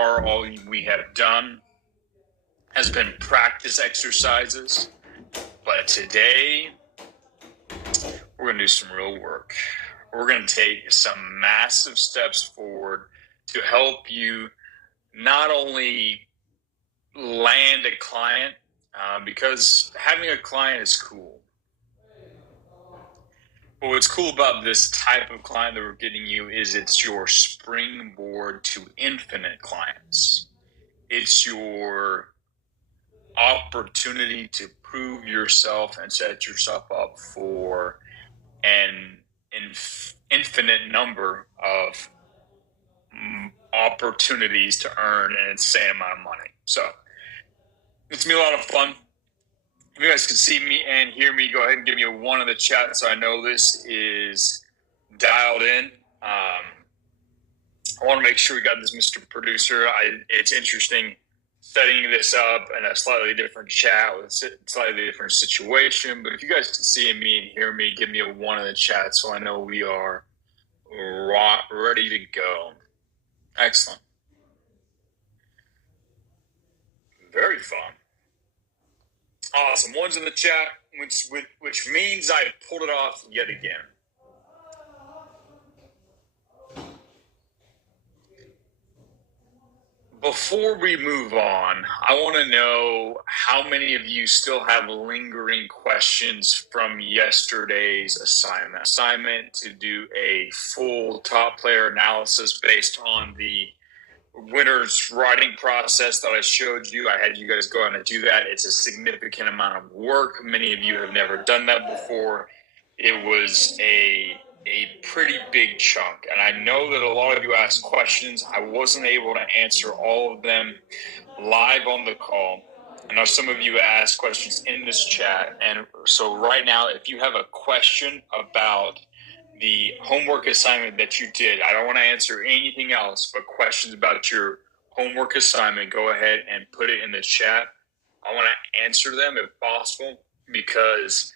far, all we have done has been practice exercises. But today, we're going to do some real work. We're going to take some massive steps forward to help you not only land a client, because having a client is cool. But what's cool about this type of client that we're getting you is it's your springboard to infinite clients. It's your opportunity to prove yourself and set yourself up for an infinite number of opportunities to earn an insane amount of money. So it's going to be a lot of fun. If you guys can see me and hear me, go ahead and give me a 1 in the chat so I know this is dialed in. I want to make sure we got this, Mr. Producer. It's interesting setting this up in a slightly different chat with a slightly different situation. But if you guys can see me and hear me, give me a 1 in the chat so I know we are ready to go. Excellent. Very fun. Awesome. 1's in the chat, which means I pulled it off yet again. Before we move on, I want to know how many of you still have lingering questions from yesterday's assignment to do a full top player analysis based on the winner's writing process that I showed you. I had you guys go on and do that. It's a significant amount of work. Many of you have never done that before. It was a pretty big chunk. And I know that a lot of you asked questions. I wasn't able to answer all of them live on the call. I know some of you asked questions in this chat. And so right now, if you have a question about the homework assignment that you did, I don't want to answer anything else, but questions about your homework assignment, go ahead and put it in the chat. I want to answer them if possible, because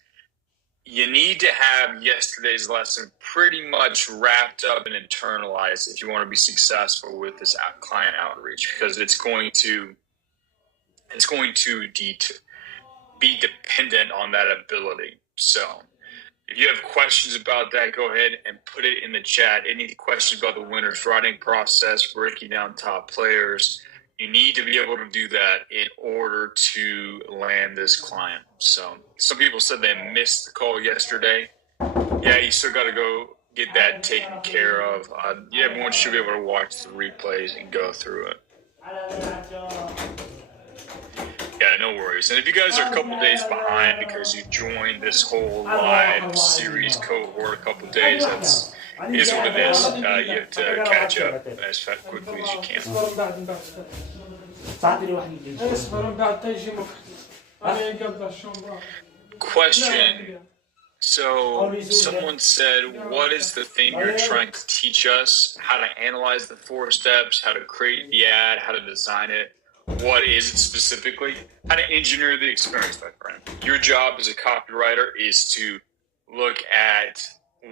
you need to have yesterday's lesson pretty much wrapped up and internalized if you want to be successful with this client outreach, because it's going to be dependent on that ability. So if you have questions about that, go ahead and put it in the chat. Any questions about the winner's writing process, breaking down top players, you need to be able to do that in order to land this client. So some people said they missed the call yesterday. Yeah, you still got to go get that taken care of. Everyone should be able to watch the replays and go through it. Yeah, no worries. And if you guys are a couple days behind because you joined this whole live series cohort a couple days, that's is what it is. You have to catch up as quickly as you can. Question. So someone said, what is the thing you're trying to teach us? How to analyze the 4 steps, how to create the ad, how to design it. What is it specifically? How to engineer the experience, my friend. Your job as a copywriter is to look at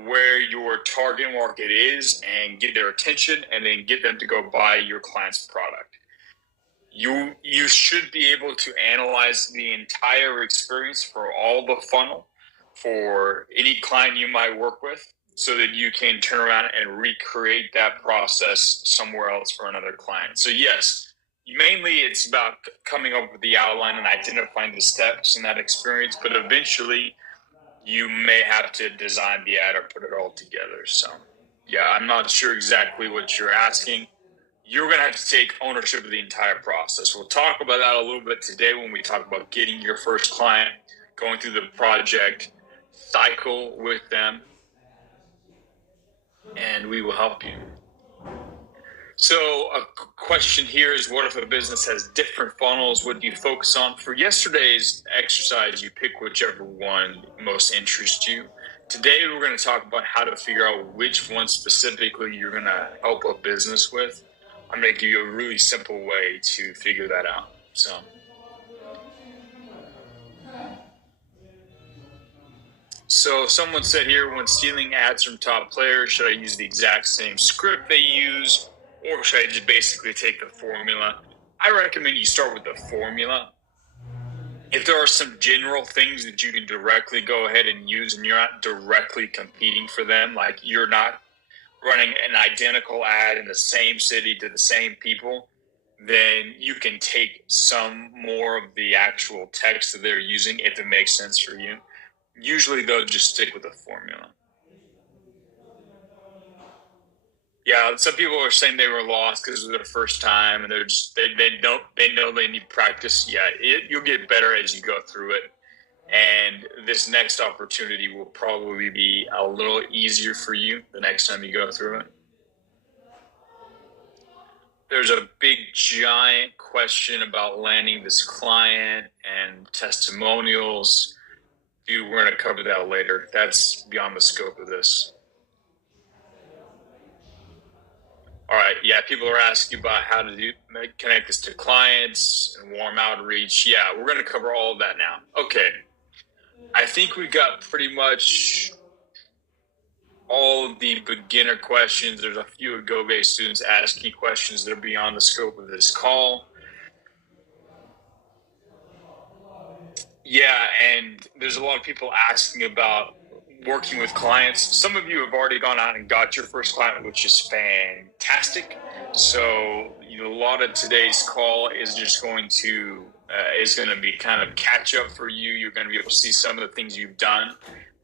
where your target market is and get their attention and then get them to go buy your client's product. You should be able to analyze the entire experience for all the funnel for any client you might work with so that you can turn around and recreate that process somewhere else for another client. So yes, mainly it's about coming up with the outline and identifying the steps in that experience, but eventually you may have to design the ad or put it all together. So yeah, I'm not sure exactly what you're asking. You're going to have to take ownership of the entire process. We'll talk about that a little bit today when we talk about getting your first client, going through the project cycle with them, and we will help you. So a question here is, what if a business has different funnels? What do you focus on? For yesterday's exercise, you pick whichever one most interests you. Today, we're going to talk about how to figure out which one specifically you're going to help a business with. I'm going to give you a really simple way to figure that out. So someone said here, when stealing ads from top players, should I use the exact same script they use, or should I just basically take the formula? I recommend you start with the formula. If there are some general things that you can directly go ahead and use and you're not directly competing for them, like you're not running an identical ad in the same city to the same people, then you can take some more of the actual text that they're using if it makes sense for you. Usually they'll just stick with the formula. Yeah, some people are saying they were lost because it was their first time, and they know they need practice. Yeah, you'll get better as you go through it, and this next opportunity will probably be a little easier for you the next time you go through it. There's a big giant question about landing this client and testimonials. Dude, we're going to cover that later. That's beyond the scope of this. All right, yeah, people are asking about how to connect this to clients and warm outreach. Yeah, we're going to cover all of that now. Okay, I think we got pretty much all of the beginner questions. There's a few Agove students asking questions that are beyond the scope of this call. Yeah, and there's a lot of people asking about working with clients. Some of you have already gone out and got your first client, which is fantastic. So a lot of today's call is just going to be kind of catch up for you. You're going to be able to see some of the things you've done,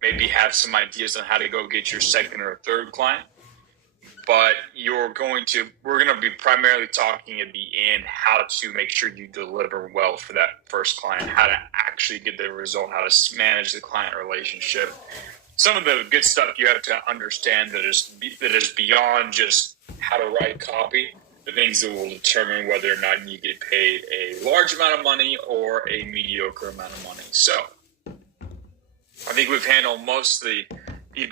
maybe have some ideas on how to go get your second or third client. But we're going to be primarily talking at the end how to make sure you deliver well for that first client, how to actually get the result, how to manage the client relationship. Some of the good stuff you have to understand that is beyond just how to write copy, the things that will determine whether or not you get paid a large amount of money or a mediocre amount of money. So I think we've handled most of the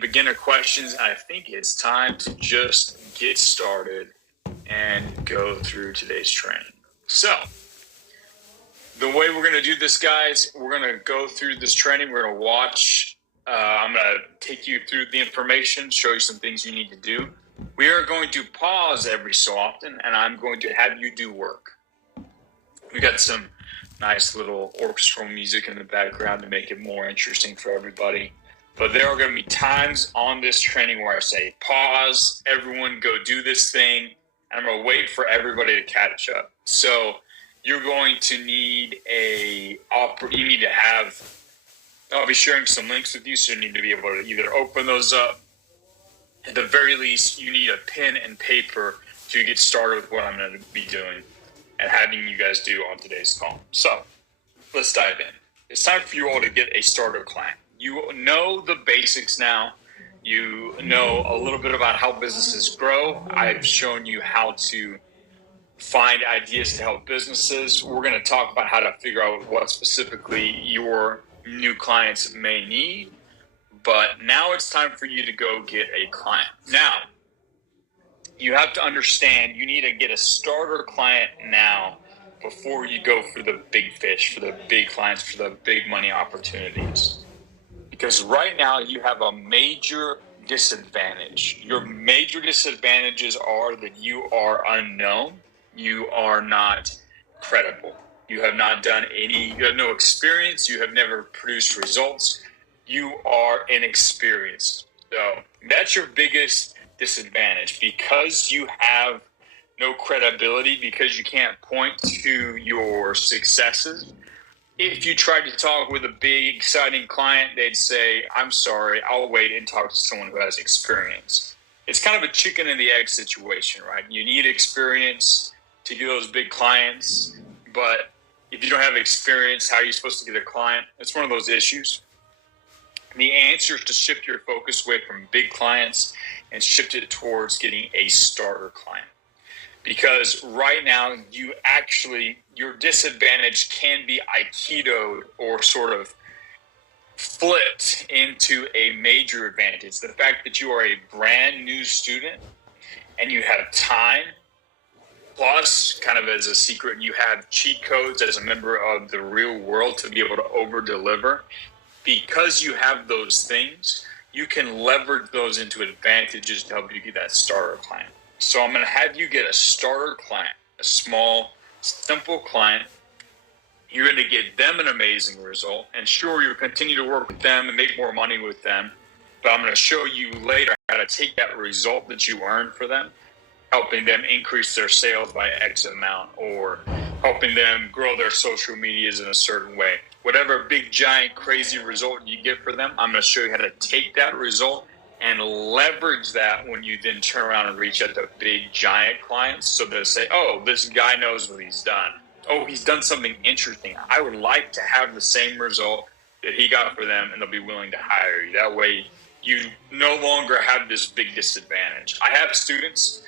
beginner questions. I think it's time to just get started and go through today's training. So the way we're going to do this, guys, we're going to go through this training. We're going to watch. I'm going to take you through the information, show you some things you need to do. We are going to pause every so often, and I'm going to have you do work. We got some nice little orchestral music in the background to make it more interesting for everybody. But there are going to be times on this training where I say, pause, everyone go do this thing, and I'm going to wait for everybody to catch up. So you're going to need I'll be sharing some links with you, so you need to be able to either open those up. At the very least, you need a pen and paper to get started with what I'm going to be doing and having you guys do on today's call. So let's dive in. It's time for you all to get a starter client. You know the basics now. You know a little bit about how businesses grow. I've shown you how to find ideas to help businesses. We're going to talk about how to figure out what specifically your new clients may need. But now it's time for you to go get a client. Now, you have to understand you need to get a starter client now before you go for the big fish, for the big clients, for the big money opportunities. Because right now you have a major disadvantage. Your major disadvantages are that you are unknown. You are not credible. You have not done you have no experience. You have never produced results. You are inexperienced. So that's your biggest disadvantage, because you have no credibility, because you can't point to your successes. If you tried to talk with a big, exciting client, they'd say, I'm sorry, I'll wait and talk to someone who has experience. It's kind of a chicken and the egg situation, right? You need experience to get those big clients, but if you don't have experience, how are you supposed to get a client? It's one of those issues. The answer is to shift your focus away from big clients and shift it towards getting a starter client. Because right now, your disadvantage can be aikidoed or sort of flipped into a major advantage. The fact that you are a brand new student and you have time, plus, kind of as a secret, you have cheat codes as a member of the real world to be able to over-deliver. Because you have those things, you can leverage those into advantages to help you get that starter client. So I'm going to have you get a starter client, a small, simple client. You're going to get them an amazing result. And sure, you'll continue to work with them and make more money with them. But I'm going to show you later how to take that result that you earned for them, helping them increase their sales by X amount, or helping them grow their social medias in a certain way. Whatever big, giant, crazy result you get for them, I'm going to show you how to take that result and leverage that when you then turn around and reach out to big, giant clients. So they'll say, oh, this guy knows what he's done. Oh, he's done something interesting. I would like to have the same result that he got for them, and they'll be willing to hire you. That way, you no longer have this big disadvantage. I have students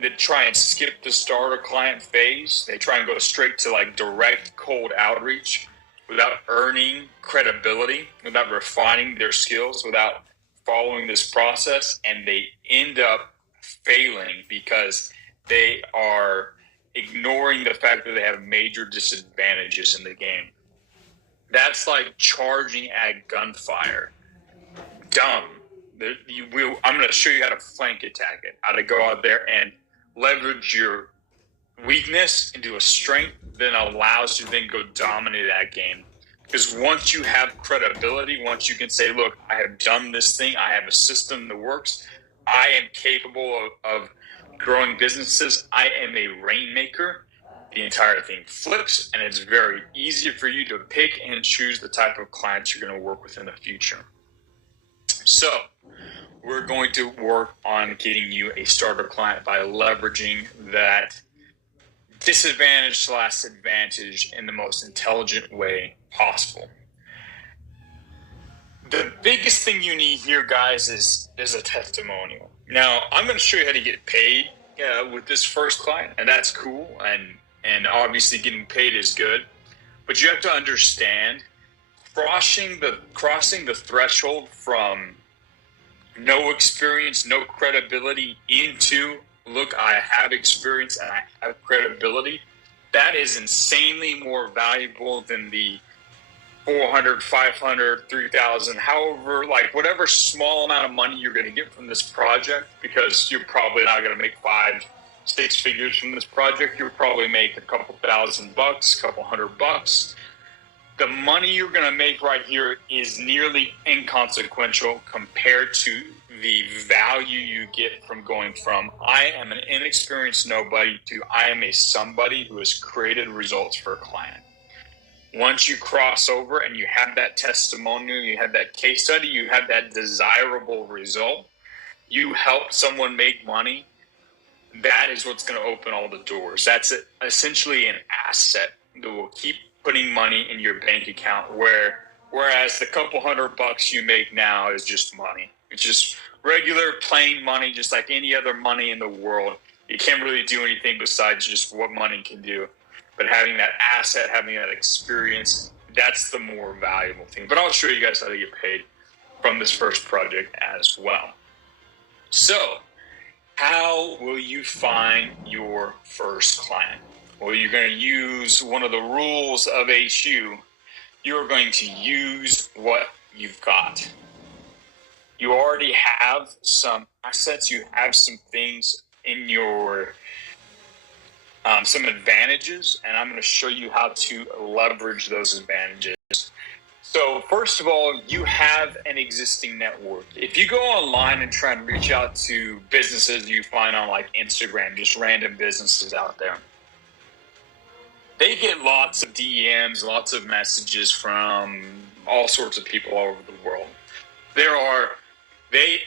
that try and skip the starter client phase. They try and go straight to like direct cold outreach without earning credibility, without refining their skills, without following this process, and they end up failing because they are ignoring the fact that they have major disadvantages in the game. That's like charging at gunfire. Dumb. I'm going to show you how to flank attack it, how to go out there and leverage your weakness into a strength that allows you to then go dominate that game. Because once you have credibility, once you can say, look, I have done this thing, I have a system that works, I am capable of growing businesses, I am a rainmaker, the entire thing flips, and it's very easy for you to pick and choose the type of clients you're going to work with in the future. So we're going to work on getting you a starter client by leveraging that disadvantage / advantage in the most intelligent way possible. The biggest thing you need here, guys, is a testimonial. Now, I'm going to show you how to get paid with this first client, and that's cool, and obviously getting paid is good, but you have to understand crossing the threshold from no experience, no credibility into, look, I have experience and I have credibility. That is insanely more valuable than the 400, 500, 3,000, however, like whatever small amount of money you're going to get from this project, because you're probably not going to make 5-6 figures from this project. You'll probably make a couple $1,000, a couple $100. The money you're going to make right here is nearly inconsequential compared to the value you get from going from I am an inexperienced nobody to I am a somebody who has created results for a client. Once you cross over and you have that testimonial, you have that case study, you have that desirable result, you help someone make money, that is what's going to open all the doors. That's essentially an asset that will keep putting money in your bank account, whereas the couple $100 you make now is just money. It's just regular plain money, just like any other money in the world. You can't really do anything besides just what money can do. But having that asset, having that experience, that's the more valuable thing. But I'll show you guys how to get paid from this first project as well. So, how will you find your first client? Well, you're going to use one of the rules of HU. You're going to use what you've got. You already have some assets. You have some things in your, some advantages, and I'm going to show you how to leverage those advantages. So first of all, you have an existing network. If you go online and try and reach out to businesses you find on like Instagram, just random businesses out there, they get lots of DMs, lots of messages from all sorts of people all over the world.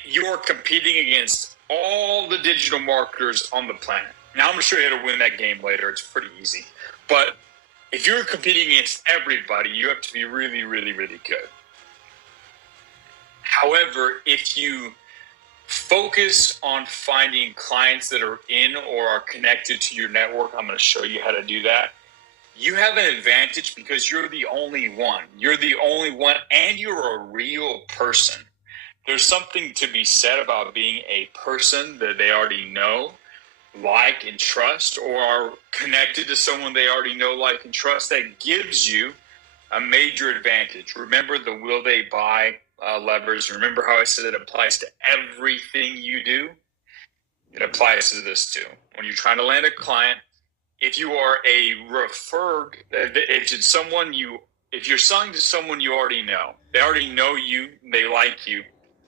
You're competing against all the digital marketers on the planet. Now I'm going to show you how to win that game later. It's pretty easy. But if you're competing against everybody, you have to be really, really, really good. However, if you focus on finding clients that are in or are connected to your network, I'm going to show you how to do that. You have an advantage because you're the only one. You're the only one, and you're a real person. There's something to be said about being a person that they already know, like, and trust, or are connected to someone they already know, like, and trust. That gives you a major advantage. Remember the will they buy levers. Remember how I said it applies to everything you do? It applies to this too. When you're trying to land a client, if you are a referred, if you're selling to someone you already know, they already know you, they like you,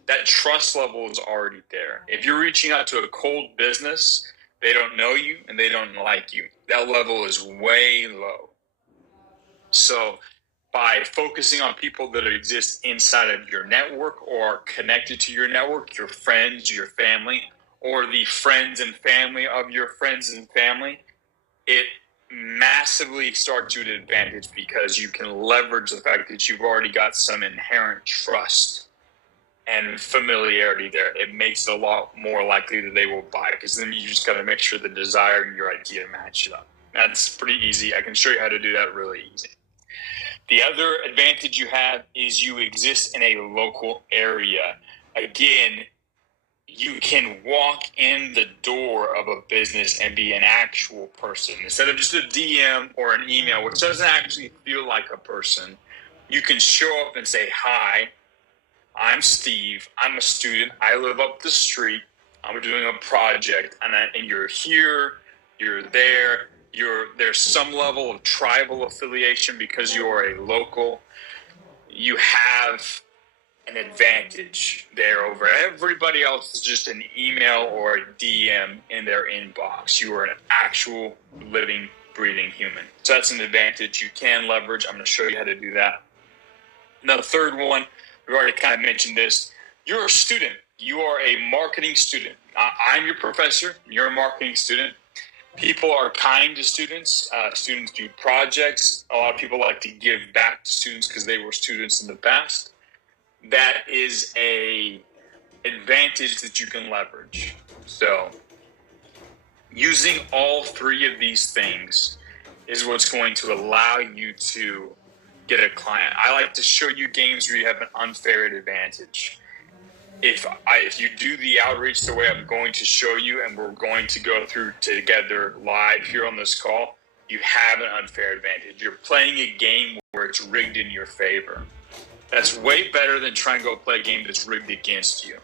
that trust level is already there. If you're reaching out to a cold business, they don't know you and they don't like you, that level is way low. So by focusing on people that exist inside of your network or are connected to your network, your friends, your family, or the friends and family of your friends and family, it massively starts you at an advantage because you can leverage the fact that you've already got some inherent trust and familiarity there. It makes it a lot more likely that they will buy, because then you just got to make sure the desire and your idea match it up. That's pretty easy. I can show you how to do that really easy. The other advantage you have is you exist in a local area. Again, you can walk in the door of a business and be an actual person. Instead of just a DM or an email, which doesn't actually feel like a person, you can show up and say, "Hi, I'm Steve. I'm a student. I live up the street. I'm doing a project." And you're here, you're there. There's some level of tribal affiliation because you are a local. You have an advantage there over everybody else. Is just an email or a DM in their inbox. You are an actual living, breathing human. So that's an advantage you can leverage. I'm going to show you how to do that. Now, the third one, we've already kind of mentioned this. You're a student. You are a marketing student. I'm your professor. You're a marketing student. People are kind to students. Students do projects. A lot of people like to give back to students because they were students in the past. That is a advantage that you can leverage. So using all three of these things is what's going to allow you to get a client. I like to show you games where you have an unfair advantage. If you do the outreach the way I'm going to show you, and we're going to go through together live here on this call, you have an unfair advantage. You're playing a game where it's rigged in your favor. That's way better than trying to go play a game that's rigged against you.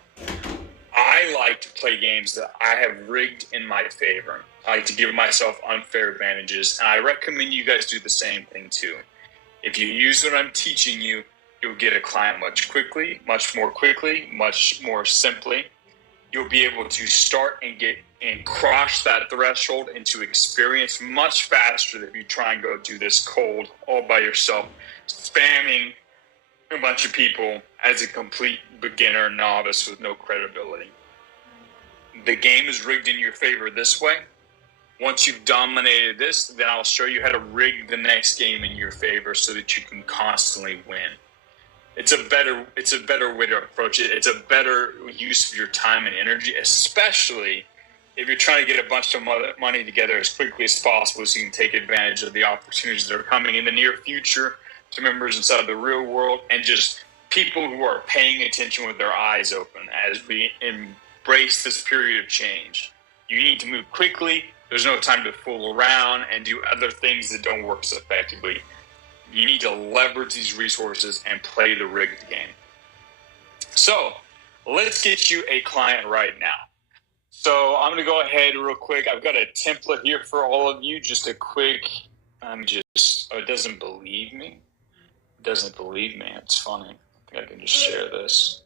I like to play games that I have rigged in my favor. I like to give myself unfair advantages, and I recommend you guys do the same thing too. If you use what I'm teaching you, you'll get a client much more simply. You'll be able to start and cross that threshold into experience much faster than if you try and go do this cold all by yourself, spamming a bunch of people as a complete beginner novice with no credibility. The game is rigged in your favor this way. Once you've dominated this, then I'll show you how to rig the next game in your favor so that you can constantly win. It's a better way to approach it. It's a better use of your time and energy, especially if you're trying to get a bunch of money together as quickly as possible so you can take advantage of the opportunities that are coming in the near future to members inside of the real world and just people who are paying attention with their eyes open as we embrace this period of change. You need to move quickly. There's no time to fool around and do other things that don't work so effectively. You need to leverage these resources and play the rigged game. So let's get you a client right now. So I'm going to go ahead real quick. I've got a template here for all of you. Just a quick, it doesn't believe me. It doesn't believe me. It's funny. I think I can just share this.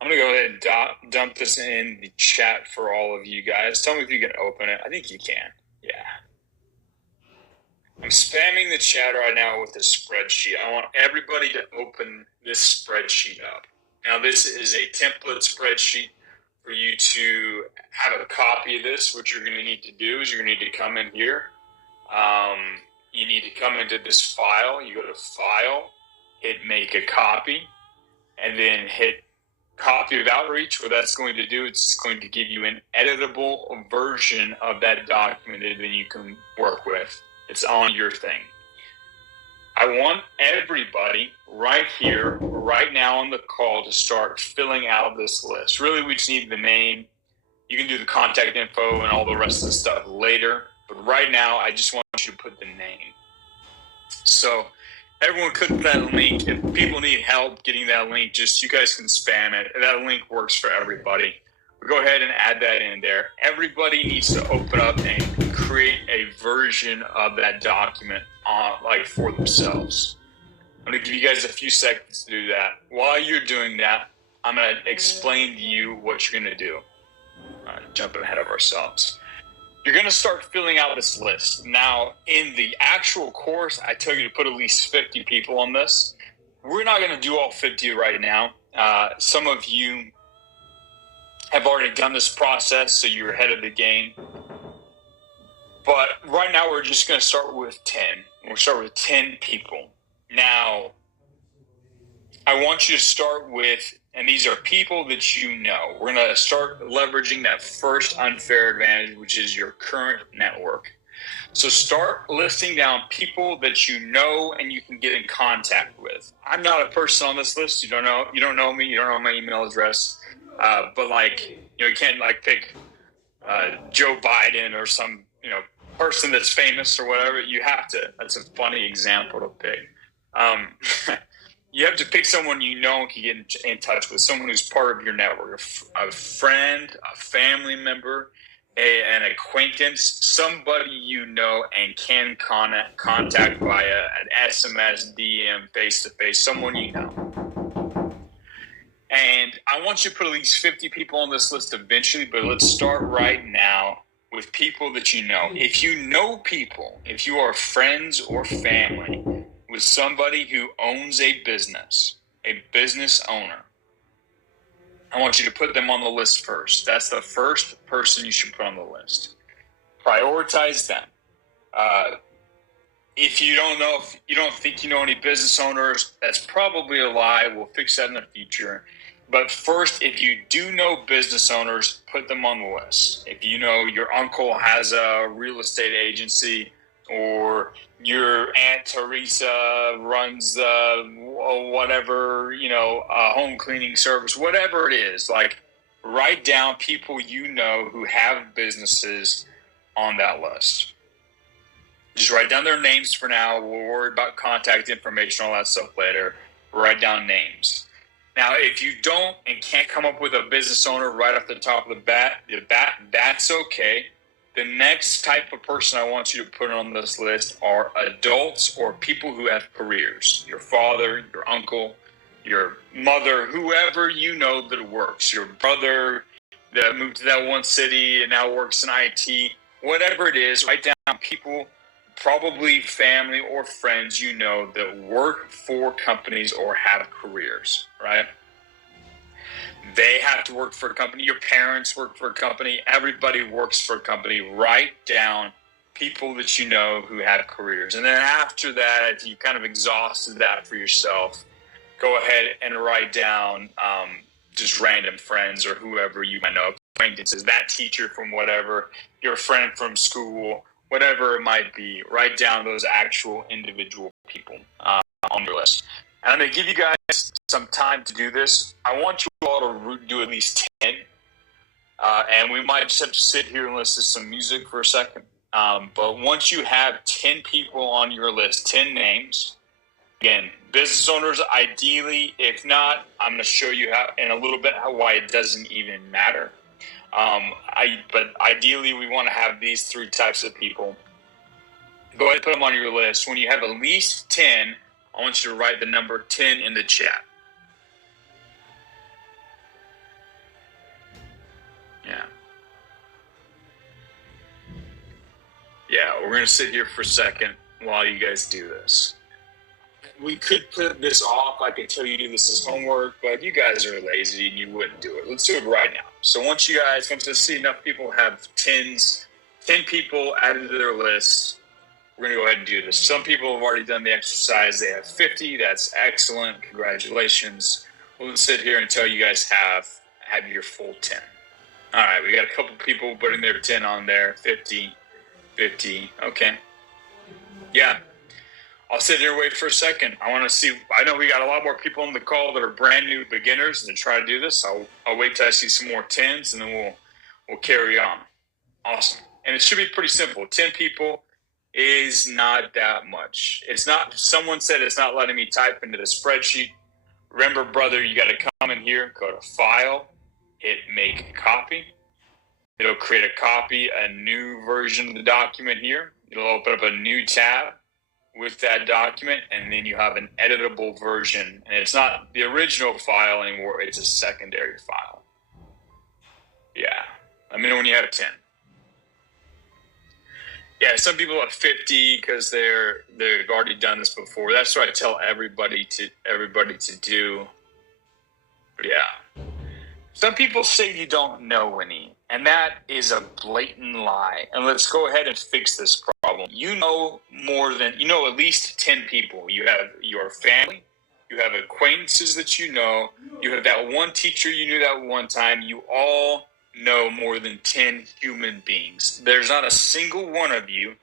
I'm going to go ahead and dump this in the chat for all of you guys. Tell me if you can open it. I think you can. Yeah. I'm spamming the chat right now with a spreadsheet. I want everybody to open this spreadsheet up. Now, this is a template spreadsheet. For you to have a copy of this, what you're going to need to do is you're going to need to come in here. You need to come into this file. You go to File, hit Make a Copy, and then hit Copy of Outreach. What that's going to do, it's going to give you an editable version of that document that you can work with. It's on your thing. I want everybody right here, right now on the call to start filling out this list. Really, we just need the name. You can do the contact info and all the rest of the stuff later. But right now, I just want you to put the name. So everyone click that link. If people need help getting that link, just you guys can spam it. That link works for everybody. go ahead and add that in there. Everybody needs to open up and create a version of that document for themselves. I'm going to give you guys a few seconds to do that. While you're doing that, I'm going to explain to you what you're going to do. Jumping ahead of ourselves. You're going to start filling out this list. Now, in the actual course, I tell you to put at least 50 people on this. We're not going to do all 50 right now. Some of you have already done this process, so you're ahead of the game. But right now, we're just going to start with 10. We'll start with 10 people. Now, I want you to start with, and these are people that you know. We're going to start leveraging that first unfair advantage, which is your current network. So start listing down people that you know and you can get in contact with. I'm not a person on this list. You don't know me. You don't know my email address. But you can't pick Joe Biden or some person that's famous or whatever. You have to. That's a funny example to pick. You have to pick someone you know and can get in touch with, someone who's part of your network, a friend, a family member, an acquaintance, somebody you know and can contact via an SMS, DM, face-to-face, someone you know. And I want you to put at least 50 people on this list eventually, but let's start right now with people that you know. If you know people, if you are friends or family with somebody who owns a business owner, I want you to put them on the list first. That's the first person you should put on the list. Prioritize them. If you don't think you know any business owners, that's probably a lie. We'll fix that in the future. But first, if you do know business owners, put them on the list. If you know your uncle has a real estate agency, or your Aunt Teresa runs whatever, a home cleaning service, whatever it is, write down people you know who have businesses on that list. Just write down their names for now. We'll worry about contact information, all that stuff later. Write down names. Now, if you don't and can't come up with a business owner right off the top of the bat, that's okay. The next type of person I want you to put on this list are adults or people who have careers. Your father, your uncle, your mother, whoever you know that works. Your brother that moved to that one city and now works in IT. Whatever it is, write down people, probably family or friends you know that work for companies or have careers, right? They have to work for a company. Your parents work for a company. Everybody works for a company. Write down people that you know who have careers. And then after that, if you kind of exhausted that for yourself, go ahead and write down just random friends or whoever you might know, acquaintances, that teacher from whatever, your friend from school, whatever it might be. Write down those actual individual people on your list. And I'm going to give you guys some time to do this. I want you all to do at least 10. And we might just have to sit here and listen to some music for a second. But once you have 10 people on your list, 10 names, again, business owners ideally. If not, I'm going to show you how in a little bit why it doesn't even matter. But ideally, we want to have these three types of people. Go ahead and put them on your list. When you have at least 10, I want you to write the number 10 in the chat. Yeah, we're going to sit here for a second while you guys do this. We could put this off. I could tell you to do this as homework, but you guys are lazy and you wouldn't do it. Let's do it right now. So once I see enough people have 10 people added to their list, we're going to go ahead and do this. Some people have already done the exercise. They have 50. That's excellent. Congratulations. We'll sit here until you guys have your full 10. All right, we got a couple people putting their 10 on there. 50. Okay. Yeah. I'll sit here and wait for a second. I want to see. I know we got a lot more people on the call that are brand new beginners and try to do this. I'll wait till I see some more 10s, and then we'll carry on. Awesome. And it should be pretty simple. 10 people is not that much. It's not. Someone said it's not letting me type into the spreadsheet. Remember, brother, you got to come in here, go to File, hit make copy. It'll create a copy, a new version of the document here. It'll open up a new tab with that document, and then you have an editable version. And it's not the original file anymore, it's a secondary file. Yeah, let me know when you have 10. Yeah, some people have 50 because they've already done this before. That's what I tell everybody to do. But yeah. Some people say you don't know any, and that is a blatant lie. And let's go ahead and fix this problem. You know at least 10 people. You have your family, you have acquaintances that you know, you have that one teacher you knew that one time. You all know more than 10 human beings. There's not a single one of you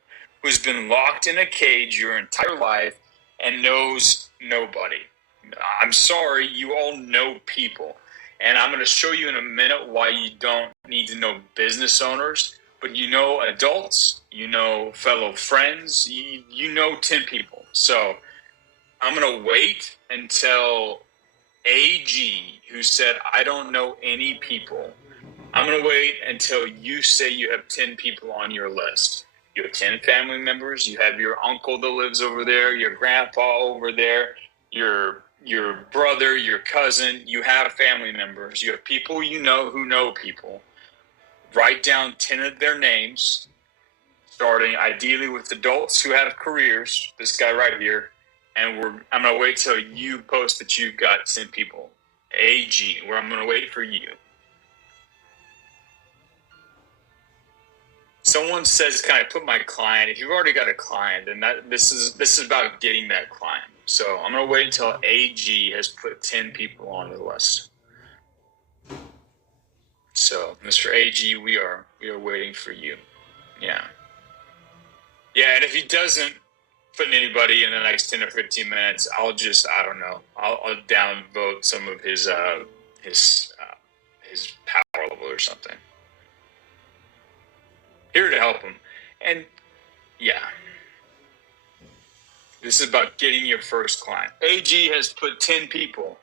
who's been locked in a cage your entire life and knows nobody. I'm sorry, you all know people. And I'm going to show you in a minute why you don't need to know business owners, but you know adults, you know fellow friends, you know 10 people. So I'm going to wait until AG, who said, I don't know any people. I'm going to wait until you say you have 10 people on your list. You have 10 family members. You have your uncle that lives over there, your grandpa over there, your brother, your cousin. You have family members. You have people you know who know people. Write down 10 of their names, starting ideally with adults who have careers. This guy right here. And I'm going to wait till you post that you've got 10 people. AG, where I'm going to wait for you. Someone says, can I put my client? If you've already got a client, then this is about getting that client. So I'm going to wait until AG has put 10 people on the list. So, Mr. AG, we are waiting for you. Yeah. Yeah, and if he doesn't put anybody in the next 10 or 15 minutes, I'll downvote some of his power level or something. Here to help him. And yeah, this is about getting your first client. AG has put 10 people.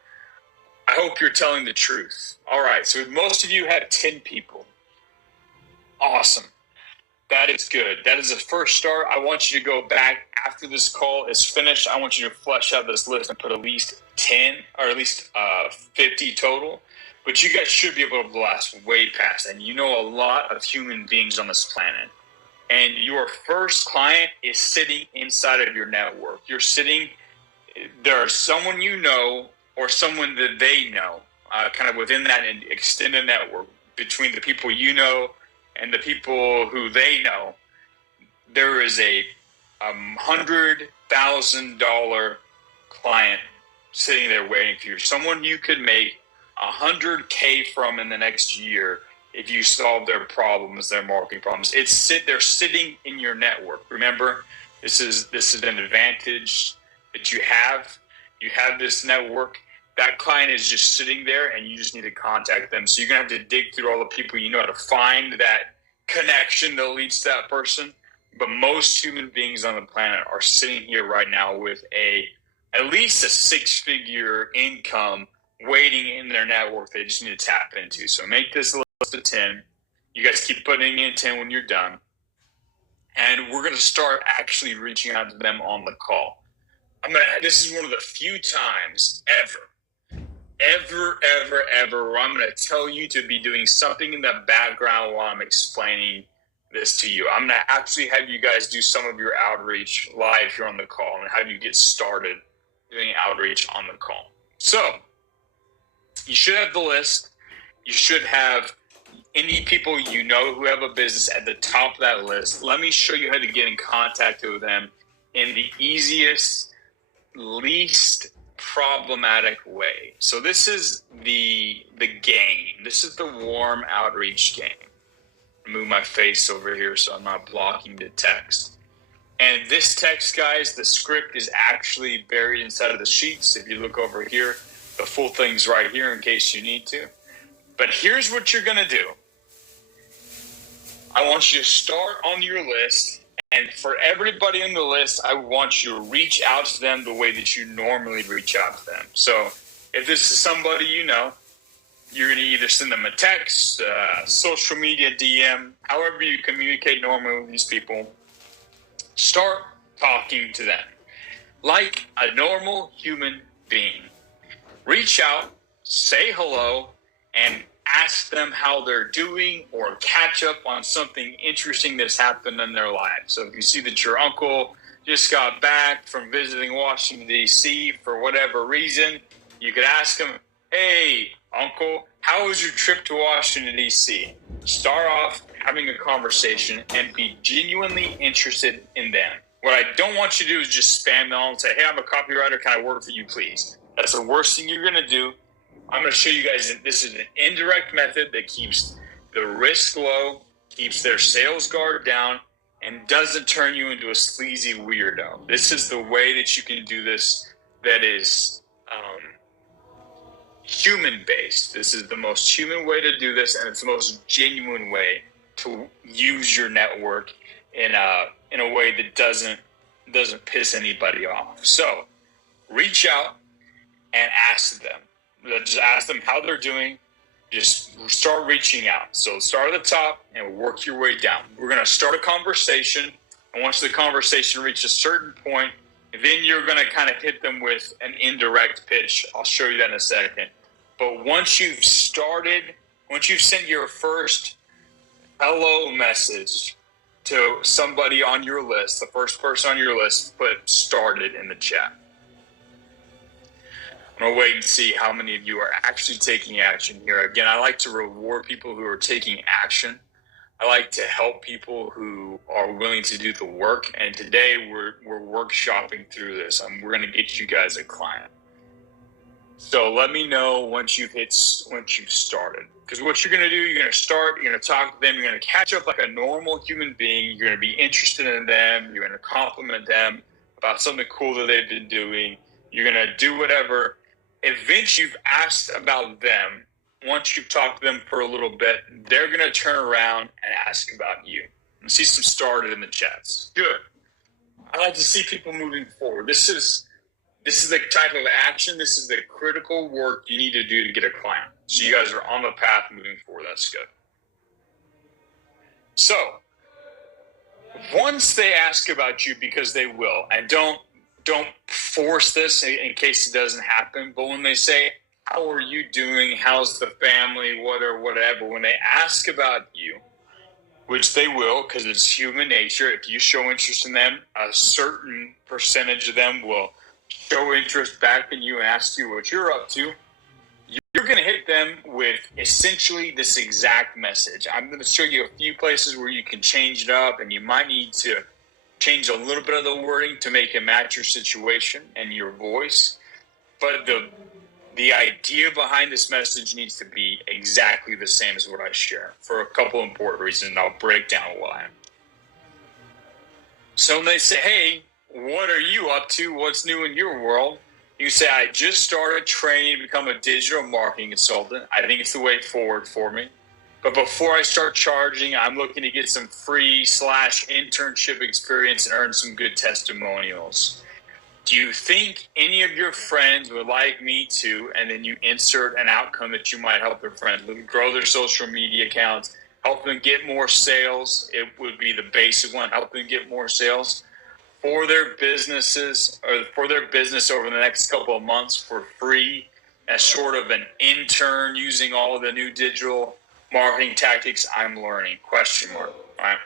I hope you're telling the truth. All right, so most of you have 10 people. Awesome. That is good. That is a first start. I want you to go back after this call is finished. I want you to flesh out this list and put at least 10 or at least 50 total. But you guys should be able to blast way past. And you know a lot of human beings on this planet. And your first client is sitting inside of your network. There's someone you know or someone that they know, kind of within that extended network between the people you know and the people who they know. There is a $100,000 client sitting there waiting for you. Someone you could make $100K from in the next year if you solve their problems, their marketing problems. They're sitting in your network. Remember, this is an advantage that you have. You have this network. That client is just sitting there, and you just need to contact them. So you're gonna have to dig through all the people you know to find that connection that leads to that person. But most human beings on the planet are sitting here right now with at least a 6-figure income waiting in their network they just need to tap into. So make this list of 10. You guys keep putting in 10 when you're done. And we're going to start actually reaching out to them on the call. This is one of the few times ever where I'm going to tell you to be doing something in the background while I'm explaining this to you. I'm going to actually have you guys do some of your outreach live here on the call and have you get started doing outreach on the call. So, you should have the list. You should have any people you know who have a business at the top of that list. Let me show you how to get in contact with them in the easiest, least problematic way. So this is the game. This is the warm outreach game. Move my face over here so I'm not blocking the text. And this text, guys, the script is actually buried inside of the sheets. If you look over here, the full thing's right here in case you need to. But here's what you're going to do. I want you to start on your list. And for everybody on the list, I want you to reach out to them the way that you normally reach out to them. So if this is somebody you know, You're going to either send them a text, social media DM, however you communicate normally with these people. Start talking to them like a normal human being. Reach out, say hello, and ask them how they're doing or catch up on something interesting that's happened in their lives. So if you see that your uncle just got back from visiting Washington, D.C. for whatever reason, you could ask him, hey, Uncle, how was your trip to Washington, D.C.? Start off having a conversation and be genuinely interested in them. What I don't want you to do is just spam them and say, hey, I'm a copywriter. Can I work for you, please? That's the worst thing you're going to do. I'm going to show you guys that this is an indirect method that keeps the risk low, keeps their sales guard down, and doesn't turn you into a sleazy weirdo. This is the way that you can do this that is human-based. This is the most human way to do this, and it's the most genuine way to use your network in a way that doesn't piss anybody off. So reach out and ask them. Just ask them how they're doing. Just start reaching out. So start at the top and work your way down. We're going to start a conversation, and once the conversation reaches a certain point, then you're going to kind of hit them with an indirect pitch. I'll show you that in a second. But once you've sent your first hello message to somebody on your list, the first person on your list, put started in the chat. I'm going to wait and see how many of you are actually taking action here. Again, I like to reward people who are taking action. I like to help people who are willing to do the work. And today we're workshopping through this. We're going to get you guys a client. So let me know once you've started. Because what you're going to do, you're going to start, you're going to talk to them, you're going to catch up like a normal human being. You're going to be interested in them. You're going to compliment them about something cool that they've been doing. You're going to do whatever. Eventually, you've asked about them. Once you've talked to them for a little bit, they're going to turn around and ask about you. I see some started in the chats. Good. I like to see people moving forward. This is the type of action. This is the critical work you need to do to get a client. So you guys are on the path moving forward. That's good. So once they ask about you, because they will, and don't force this in case it doesn't happen. But when they say, how are you doing? How's the family? Whatever. When they ask about you, which they will, because it's human nature. If you show interest in them, a certain percentage of them will show interest back in you and ask you what you're up to. You're going to hit them with essentially this exact message. I'm going to show you a few places where you can change it up, and you might need to change a little bit of the wording to make it match your situation and your voice. But the idea behind this message needs to be exactly the same as what I share for a couple important reasons, and I'll break down why. So when they say, hey, what are you up to? What's new in your world? You say, I just started training to become a digital marketing consultant. I think it's the way forward for me. But before I start charging, I'm looking to get some free / internship experience and earn some good testimonials. Do you think any of your friends would like me to? And then you insert an outcome that you might help their friends grow their social media accounts, help them get more sales. It would be the basic one, help them get more sales for their businesses or for their business over the next couple of months for free as sort of an intern using all of the new digital marketing tactics I'm learning, ? All right.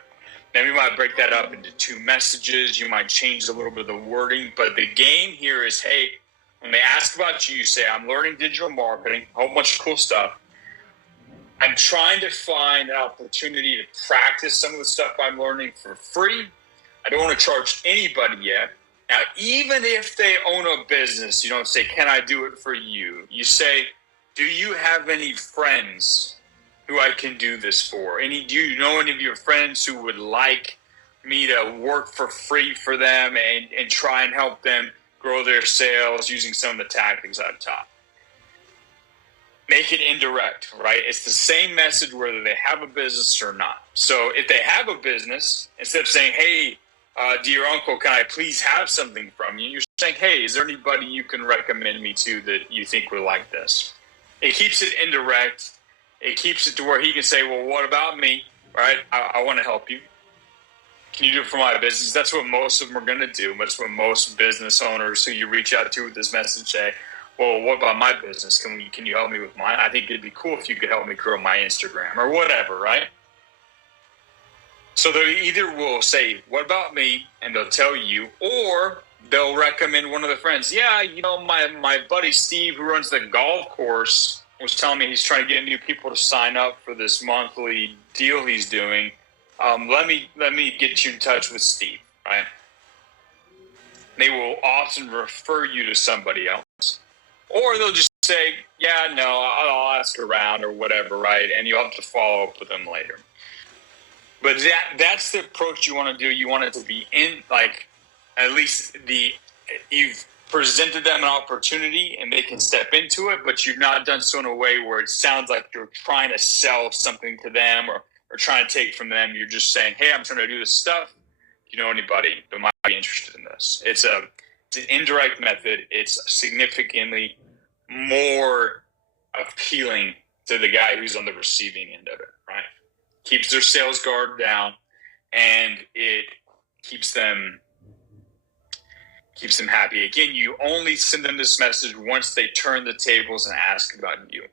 Then we might break that up into 2 messages. You might change a little bit of the wording, but the game here is, hey, when they ask about you, you say, I'm learning digital marketing, a whole bunch of cool stuff. I'm trying to find an opportunity to practice some of the stuff I'm learning for free. I don't want to charge anybody yet. Now, even if they own a business, you don't say, can I do it for you? You say, do you have any friends who I can do this for? Do you know any of your friends who would like me to work for free for them and try and help them grow their sales using some of the tactics I've taught? Make it indirect, right? It's the same message whether they have a business or not. So if they have a business, instead of saying, hey, dear uncle, can I please have something from you? You're saying, hey, is there anybody you can recommend me to that you think would like this? It keeps it indirect. It keeps it to where he can say, well, what about me? Right? I want to help you. Can you do it for my business? That's what most of them are going to do. That's what most business owners who you reach out to with this message say, well, what about my business? Can you help me with mine? I think it'd be cool if you could help me grow my Instagram or whatever, right? So they either will say, what about me? And they'll tell you, or they'll recommend one of the friends. Yeah, my buddy Steve, who runs the golf course, was telling me he's trying to get new people to sign up for this monthly deal he's doing. Let me get you in touch with Steve, right? They will often refer you to somebody else. Or they'll just say, yeah, no, I'll ask around or whatever, right? And you'll have to follow up with them later. But that's the approach you want to do. You want it to be at least you've presented them an opportunity and they can step into it, but you've not done so in a way where it sounds like you're trying to sell something to them or trying to take from them. You're just saying, hey, I'm trying to do this stuff. Do you know anybody that might be interested in this? It's an indirect method. It's significantly more appealing to the guy who's on the receiving end of it, right? Keeps their sales guard down, and it keeps them happy. Again, you only send them this message once they turn the tables and ask about you.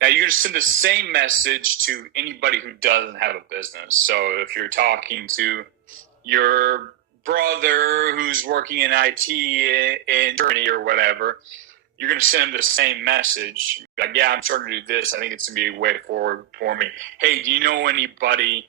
Now, you're going to send the same message to anybody who doesn't have a business. So if you're talking to your brother who's working in IT in Germany or whatever, you're going to send them the same message. Like, yeah, I'm starting to do this. I think it's going to be a way forward for me. Hey, do you know anybody?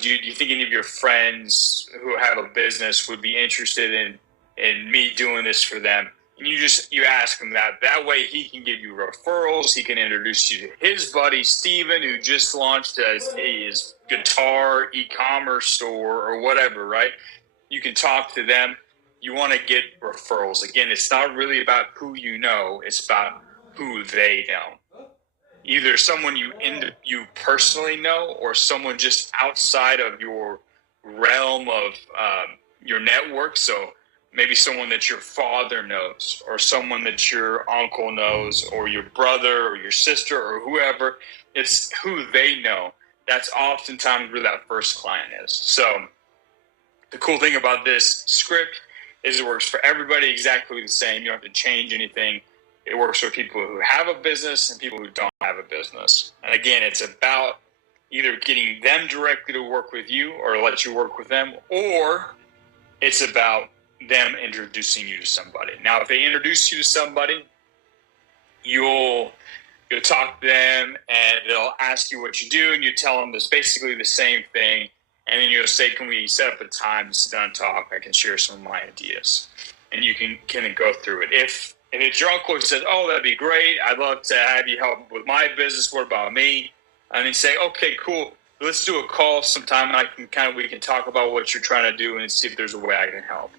Do you think any of your friends who have a business would be interested in me doing this for them? And you ask him that. That way he can give you referrals. He can introduce you to his buddy, Steven, who just launched his guitar e-commerce store or whatever, right? You can talk to them. You want to get referrals. Again, it's not really about who you know. It's about who they know. Either someone you personally know or someone just outside of your realm of your network. So maybe someone that your father knows or someone that your uncle knows or your brother or your sister or whoever. It's who they know. That's oftentimes where that first client is. So the cool thing about this script is it works for everybody exactly the same. You don't have to change anything. It works for people who have a business and people who don't have a business. And again, it's about either getting them directly to work with you or let you work with them, or it's about them introducing you to somebody. Now, if they introduce you to somebody, you'll talk to them and they'll ask you what you do, and you tell them this basically the same thing. And then you'll say, can we set up a time to sit down and talk? I can share some of my ideas. And you can go through it. If it's your uncle who says, oh, that'd be great. I'd love to have you help with my business. What about me? And then say, okay, cool. Let's do a call sometime and we can talk about what you're trying to do and see if there's a way I can help.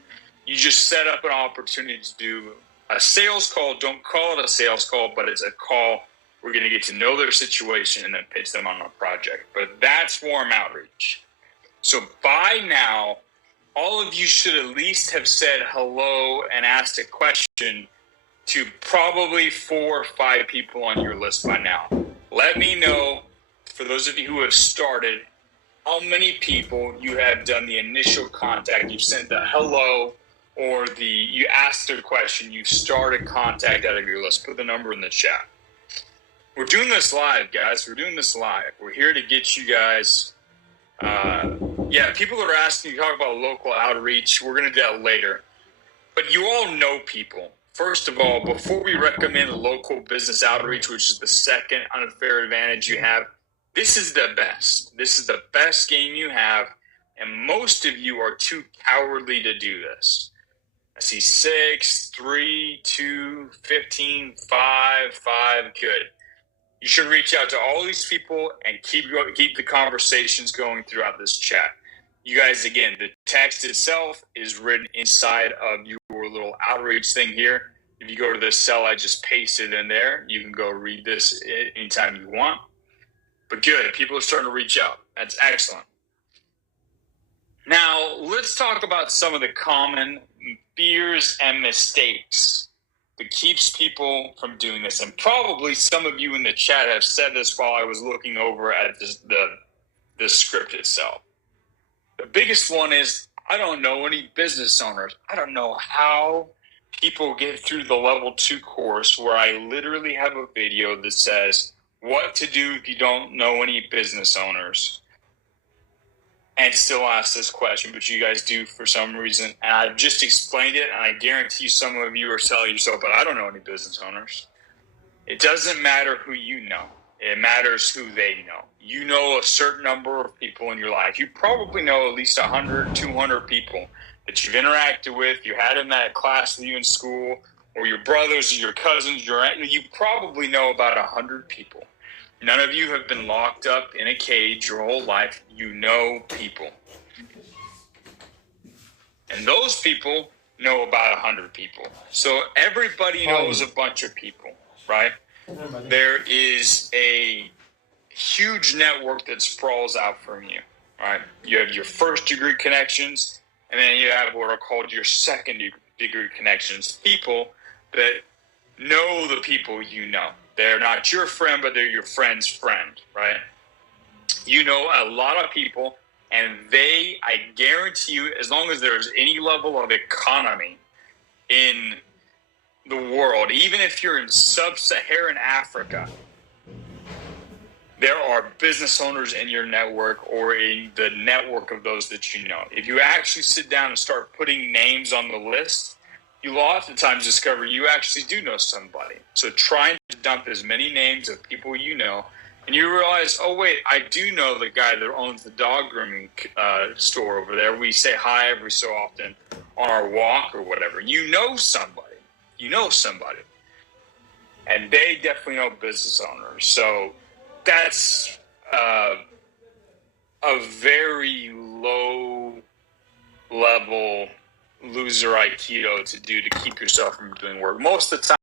You just set up an opportunity to do a sales call. Don't call it a sales call, but it's a call. We're going to get to know their situation and then pitch them on a project. But that's warm outreach. So by now, all of you should at least have said hello and asked a question to probably 4 or 5 people on your list by now. Let me know, for those of you who have started, how many people you have done the initial contact. You've sent the hello or you asked their question. You've started contact out of your list. Put the number in the chat. We're doing this live, guys. We're doing this live. We're here to get you guys... people are asking you to talk about local outreach. We're going to do that later. But you all know people. First of all, before we recommend local business outreach, which is the second unfair advantage you have, this is the best. This is the best game you have, and most of you are too cowardly to do this. I see 6, 3, 2, 15, 5, 5. Good. You should reach out to all these people and keep the conversations going throughout this chat. You guys, again, the text itself is written inside of your little outreach thing here. If you go to the cell I just pasted in there, you can go read this anytime you want. But good, people are starting to reach out. That's excellent. Now, let's talk about some of the common fears and mistakes that keeps people from doing this. And probably some of you in the chat have said this while I was looking over at the script itself. The biggest one is, I don't know any business owners. I don't know how people get through the level 2 course where I literally have a video that says what to do if you don't know any business owners, and still ask this question, but you guys do for some reason. And I've just explained it, and I guarantee some of you are telling yourself, but I don't know any business owners. It doesn't matter who you know. It matters who they know. You know a certain number of people in your life. You probably know at least 100, 200 people that you've interacted with, you had in that class with you in school, or your brothers, or your cousins, you probably know about 100 people. None of you have been locked up in a cage your whole life. You know people. And those people know about 100 people. So everybody knows a bunch of people, right? There is a huge network that sprawls out from you, right? You have your first degree connections, and then you have what are called your second degree connections, people that know the people you know. They're not your friend, but they're your friend's friend, right? You know a lot of people, and I guarantee you, as long as there's any level of economy in the world, even if you're in sub-Saharan Africa, there are business owners in your network or in the network of those that you know. If you actually sit down and start putting names on the list, you'll oftentimes discover you actually do know somebody. So try to dump as many names of people you know, and you realize, oh wait, I do know the guy that owns the dog grooming store over there. We say hi every so often on our walk or whatever. You know somebody. And they definitely know business owners. So that's a very low level loser Aikido to do to keep yourself from doing work. Most of the